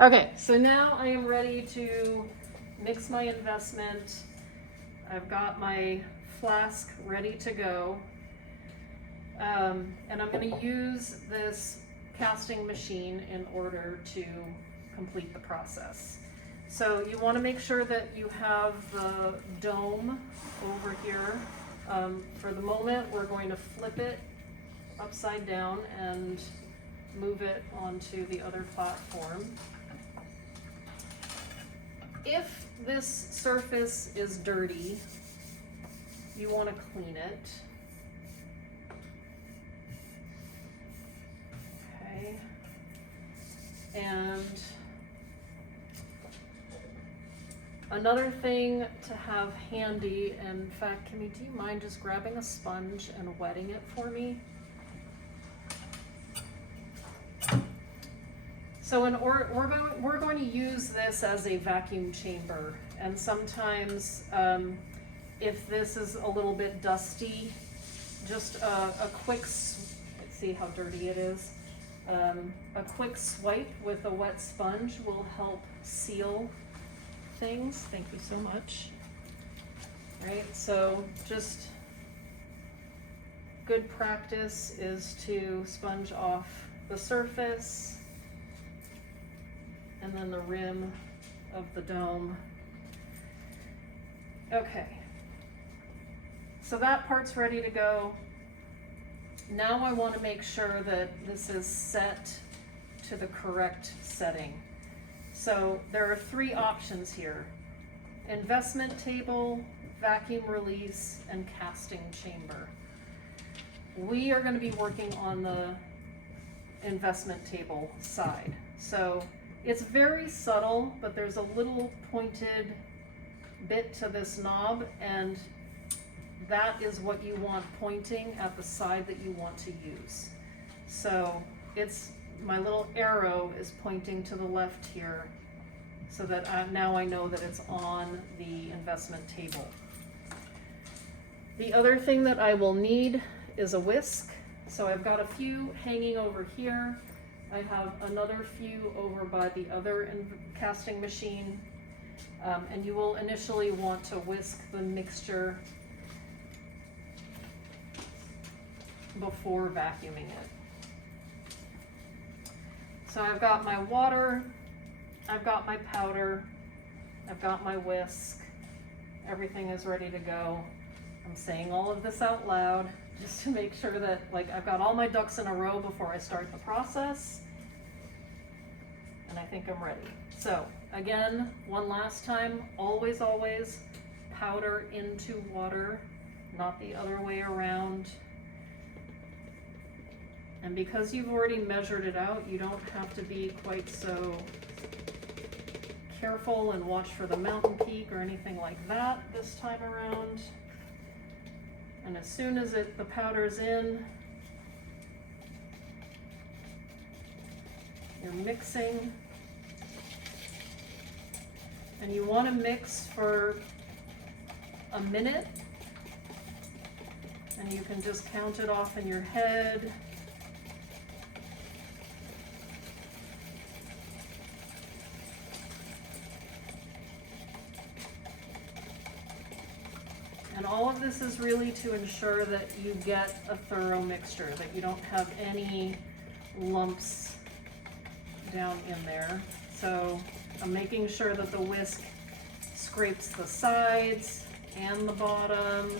Okay, so now I am ready to mix my investment. I've got my flask ready to go. And I'm going to use this casting machine in order to complete the process. So you want to make sure that you have the dome over here. For the moment, we're going to flip it upside down and move it onto the other platform. If this surface is dirty, you want to clean it. Okay. And another thing to have handy, and in fact, Kimmy, do you mind just grabbing a sponge and wetting it for me? So we're going to use this as a vacuum chamber, and sometimes if this is a little bit dusty, just a quick, let's see how dirty it is, a quick swipe with a wet sponge will help seal things. Thank you so much. Right, so just good practice is to sponge off the surface and then the rim of the dome. Okay, so that part's ready to go. Now I want to make sure that this is set to the correct setting. So there are three options here: investment table, vacuum release, and casting chamber. We are going to be working on the investment table side. So it's very subtle, but there's a little pointed bit to this knob, and that is what you want pointing at the side that you want to use. So my little arrow is pointing to the left here, so that now I know that it's on the investment table. The other thing that I will need is a whisk. So I've got a few hanging over here. I have another few over by the other casting machine. And you will initially want to whisk the mixture before vacuuming it. So I've got my water, I've got my powder, I've got my whisk. Everything is ready to go. I'm saying all of this out loud just to make sure that I've got all my ducks in a row before I start the process. And I think I'm ready. So again, one last time, always powder into water, not the other way around. And because you've already measured it out, you don't have to be quite so careful and watch for the mountain peak or anything like that this time around. And as soon as the powder's in, you're mixing. And you want to mix for a minute. And you can just count it off in your head. And all of this is really to ensure that you get a thorough mixture, that you don't have any lumps down in there. So I'm making sure that the whisk scrapes the sides and the bottom.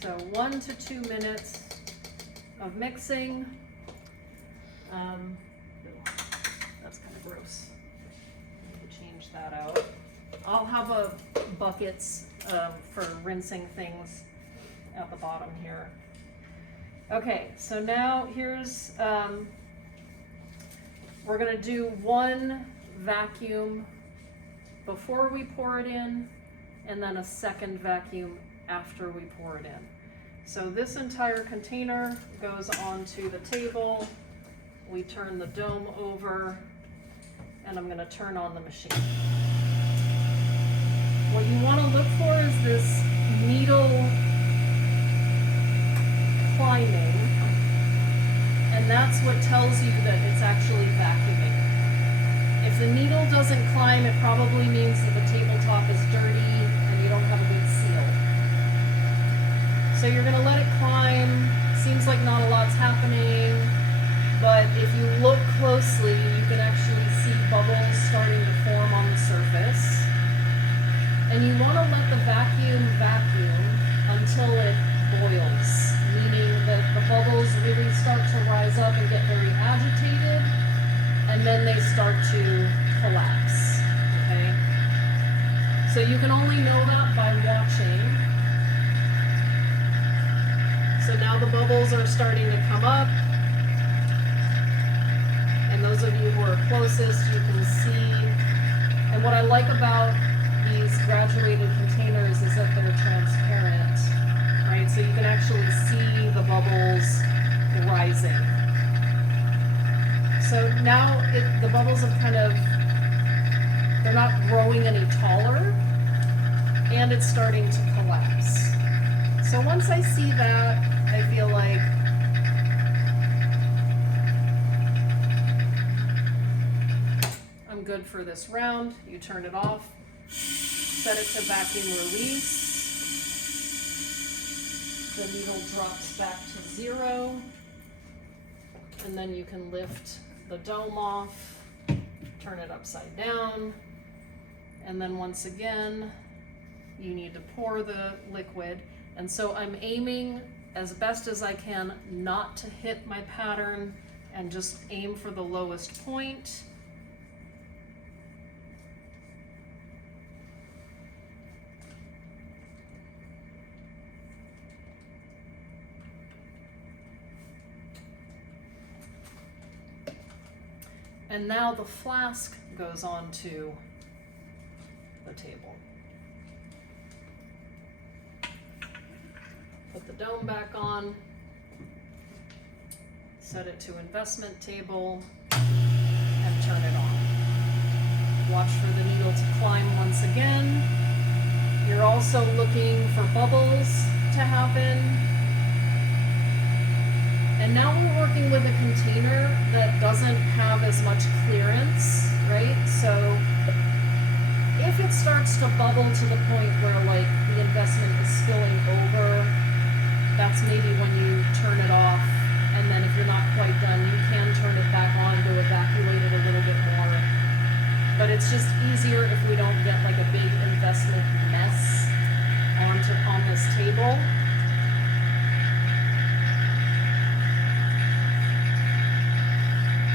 So 1 to 2 minutes of mixing. That's kind of gross. I need to change that out. I'll have buckets for rinsing things at the bottom here. Okay, so now here's, we're gonna do one vacuum before we pour it in, and then a second vacuum after we pour it in. So this entire container goes onto the table. We turn the dome over, and I'm gonna turn on the machine. What you wanna look for is this needle climbing, and that's what tells you that it's actually vacuuming. If the needle doesn't climb, it probably means that the tabletop is dirty and you don't have a good seal. So you're gonna let it climb. Seems like not a lot's happening, but if you look closely, you can actually see bubbles starting to form on the surface. And you wanna let the vacuum until it boils, meaning that the bubbles really start to rise up and get very agitated, and then they start to collapse, okay? So you can only know that by watching. So now the bubbles are starting to come up, and those of you who are closest, you can see. And what I like about these graduated containers is that they're transparent, right? So you can actually see the bubbles rising. So now the bubbles have they're not growing any taller, and it's starting to collapse. So once I see that, I feel like I'm good for this round. You turn it off, set it to vacuum release. The needle drops back to 0, and then you can lift the dome off, turn it upside down, and then once again, you need to pour the liquid. And so I'm aiming as best as I can not to hit my pattern and just aim for the lowest point. And now the flask goes onto the table. Put the dome back on, set it to investment table, and turn it on. Watch for the needle to climb once again. You're also looking for bubbles to happen. And now we're working with a container that doesn't have as much clearance, right? So if it starts to bubble to the point where like the investment is spilling over, that's maybe when you turn it off. And then if you're not quite done, you can turn it back on to evacuate it a little bit more. But it's just easier if we don't get like a big investment mess on this table.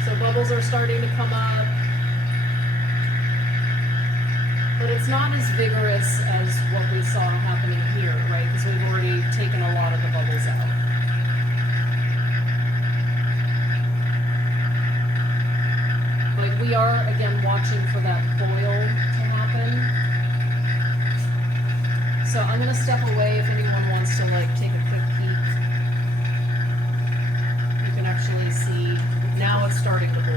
So bubbles are starting to come up, but it's not as vigorous as what we saw happening here, right? Because we've already taken a lot of the bubbles out. But we are, again, watching for that boil to happen. So I'm gonna step away if anyone wants to like take a quick peek. You can actually see now it's starting to boil.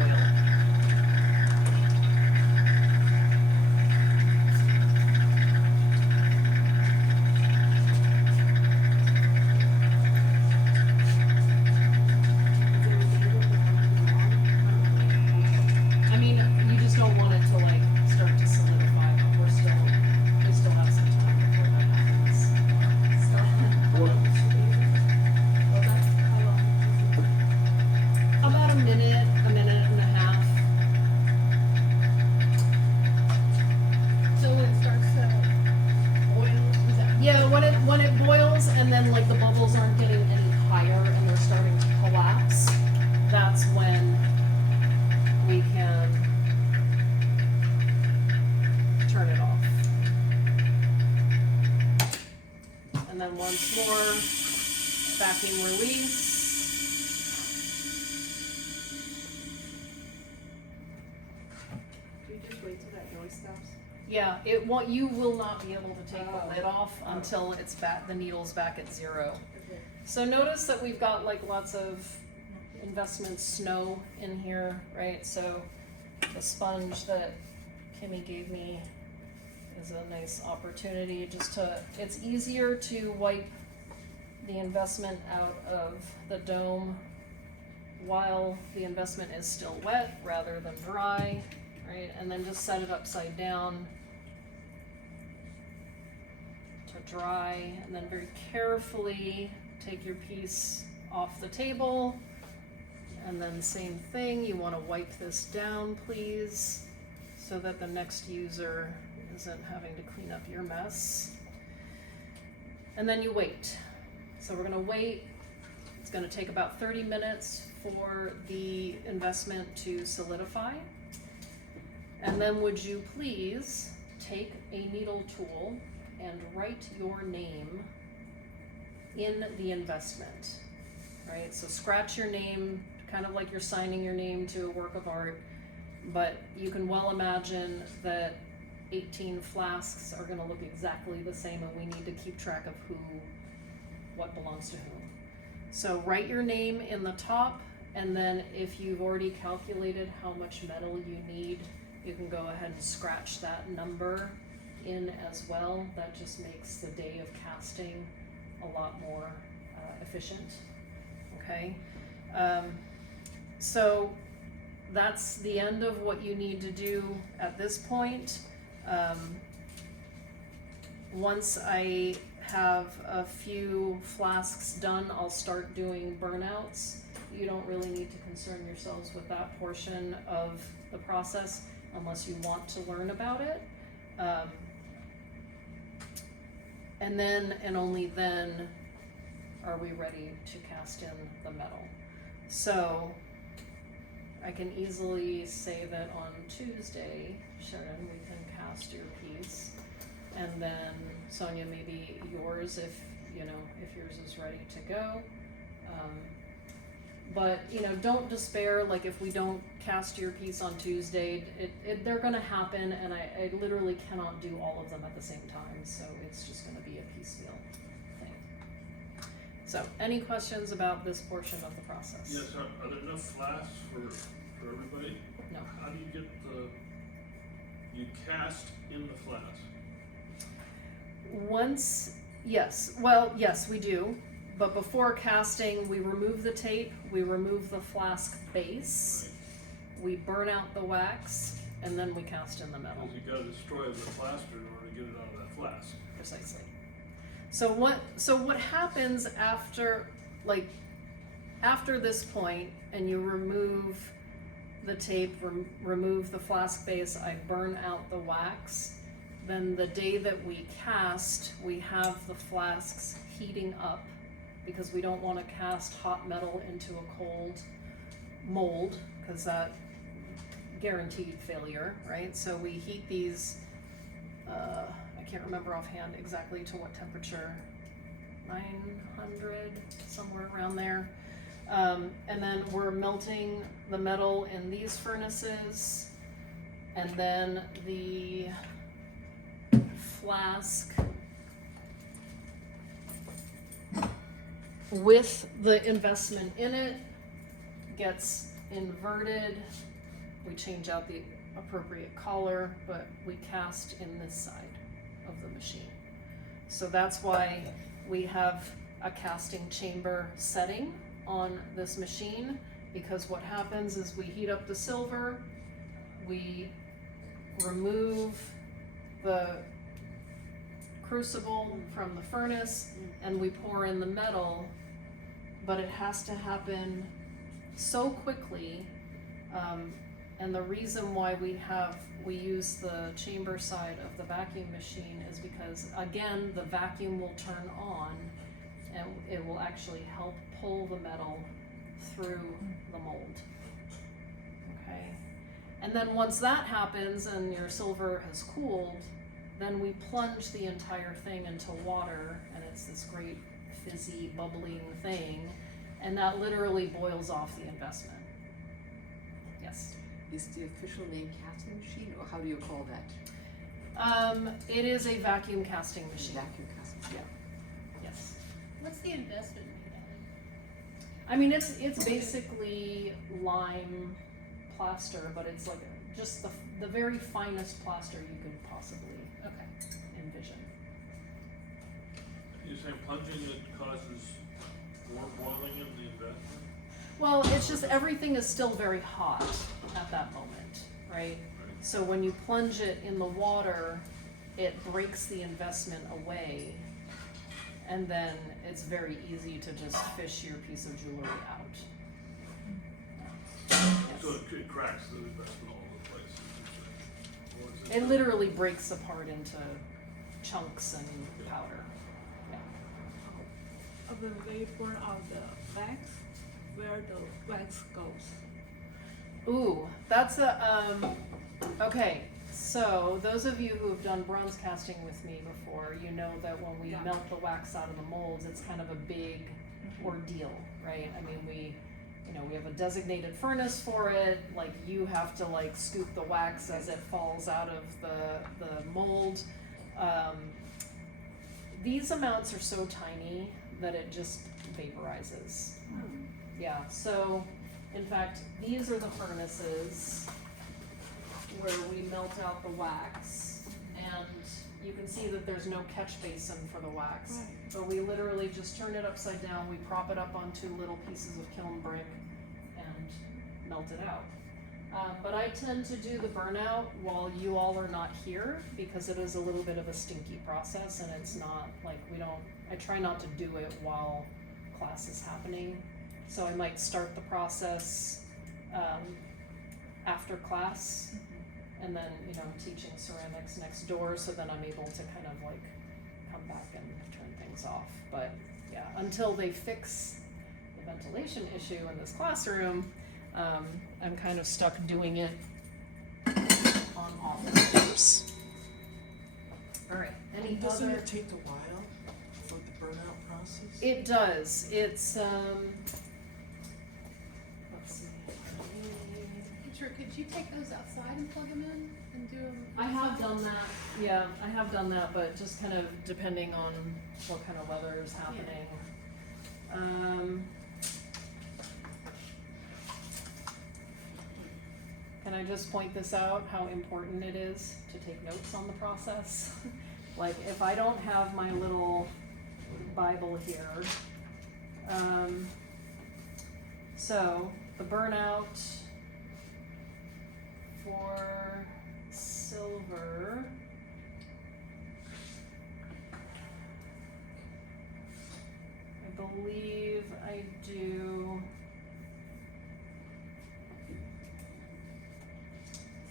I mean, you just don't want it to like start to solidify, but we still have some time before that happens. About a minute and a half. So when it starts to boil, is that? Yeah, when it boils and then like the bubbles aren't getting any higher and they're starting to collapse, that's when we can turn it off. And then once more, vacuum release. Do you just wait till that noise stops? Yeah, you will not be able to take the lid off until it's back, the needle's back at 0. Okay. So notice that we've got like lots of investment snow in here, right? So the sponge that Kimmy gave me is a nice opportunity just to, it's easier to wipe the investment out of the dome while the investment is still wet rather than dry, right? And then just set it upside down to dry, and then very carefully take your piece off the table. And then same thing, you want to wipe this down, please, so that the next user isn't having to clean up your mess. And then you wait. So we're going to wait. It's going to take about 30 minutes for the investment to solidify. And then would you please take a needle tool and write your name in the investment, right? So scratch your name, kind of like you're signing your name to a work of art, but you can well imagine that 18 flasks are gonna look exactly the same, and we need to keep track of what belongs to whom. So write your name in the top, and then if you've already calculated how much metal you need, you can go ahead and scratch that number in as well. That just makes the day of casting a lot more efficient, okay? So that's the end of what you need to do at this point. Once I have a few flasks done, I'll start doing burnouts. You don't really need to concern yourselves with that portion of the process unless you want to learn about it. And then, and only then, are we ready to cast in the metal. So I can easily say that on Tuesday, Sharon, we can cast your piece. And then Sonia, maybe yours if yours is ready to go. But don't despair. Like if we don't cast your piece on Tuesday, they're gonna happen, and I literally cannot do all of them at the same time. So it's just gonna be a piecemeal thing. So any questions about this portion of the process? Yes, are there enough flasks for everybody? No. How do you get you cast in the flask? Yes, we do. But before casting, we remove the tape, we remove the flask base, we burn out the wax, and then we cast in the metal. Because you gotta destroy the plaster in order to get it out of that flask. Precisely. So what happens after this point, and you remove the tape, remove the flask base, I burn out the wax, then the day that we cast, we have the flasks heating up, because we don't want to cast hot metal into a cold mold, because that guaranteed failure, right? So we heat these, I can't remember offhand exactly to what temperature, 900, somewhere around there. And then we're melting the metal in these furnaces, and then the flask with the investment in it gets inverted. We change out the appropriate collar, but we cast in this side of the machine. So that's why we have a casting chamber setting on this machine, because what happens is we heat up the silver, we remove the crucible from the furnace, and we pour in the metal, but it has to happen so quickly. And the reason why we use the chamber side of the vacuum machine is because, again, the vacuum will turn on and it will actually help pull the metal through the mold. Okay? And then once that happens and your silver has cooled, then we plunge the entire thing into water, and it's this great fizzy, bubbling thing, and that literally boils off the investment. Yes? Is the official name casting machine, or how do you call that? It is a vacuum casting machine. Vacuum casting. Yeah. Yes. What's the investment made out of? I mean, it's basically lime plaster, but it's like just the very finest plaster you could possibly Okay. envision. You're saying plunging it causes more boiling in the investment? Well, it's just everything is still very hot at that moment, right? So when you plunge it in the water, it breaks the investment away, and then it's very easy to just fish your piece of jewelry out. So Yes. it cracks the investment all over the place. Or is It literally breaks apart into chunks and powder. When we burn out the wax, where the wax goes. Ooh, that's okay, so those of you who have done bronze casting with me before, you know that when we Yeah. melt the wax out of the molds, it's kind of a big ordeal, right? I mean, we have a designated furnace for it, like you have to like scoop the wax as it falls out of the mold. These amounts are so tiny that it just vaporizes. Yeah, so in fact, these are the furnaces where we melt out the wax, and you can see that there's no catch basin for the wax. Right. But we literally just turn it upside down, we prop it up onto little pieces of kiln brick and melt it out. But I tend to do the burnout while you all are not here, because it is a little bit of a stinky process, and it's not like I try not to do it while class is happening. So I might start the process after class, and then, I'm teaching ceramics next door, so then I'm able to kind of like come back and turn things off. But yeah, until they fix the ventilation issue in this classroom, I'm kind of stuck doing it on off hours. All right, any Doesn't other? it take a while for the burnout process? It does. It's let's see. Teacher, could you take those outside and plug them in and do them? I have done that. Yeah, I have done that, but just kind of depending on what kind of weather is happening. Can I just point this out, how important it is to take notes on the process? Like, if I don't have my little Bible here, so the burnout for silver, I believe I do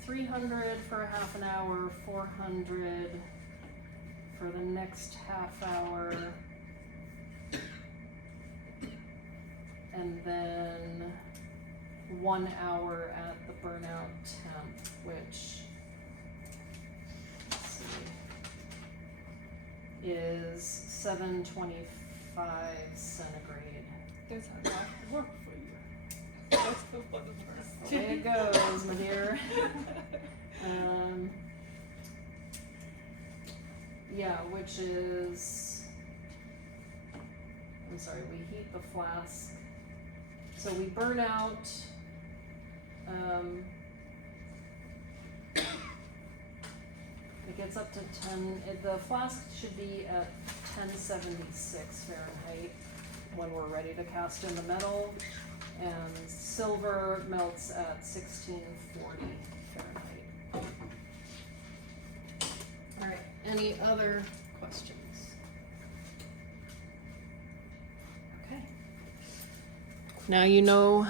300 for a half an hour, 400 for the next half hour, and then 1 hour at the burnout temp, which, let's see, is 725 centigrade. That's a lot of work for you. That's the one That's the way it goes, my dear. Yeah, which is, I'm sorry, we heat the flask. So we burn out, it gets up to 10, the flask should be at 1076 Fahrenheit when we're ready to cast in the metal, and silver melts at 1640 Fahrenheit. Alright, any other questions? Okay. Now you know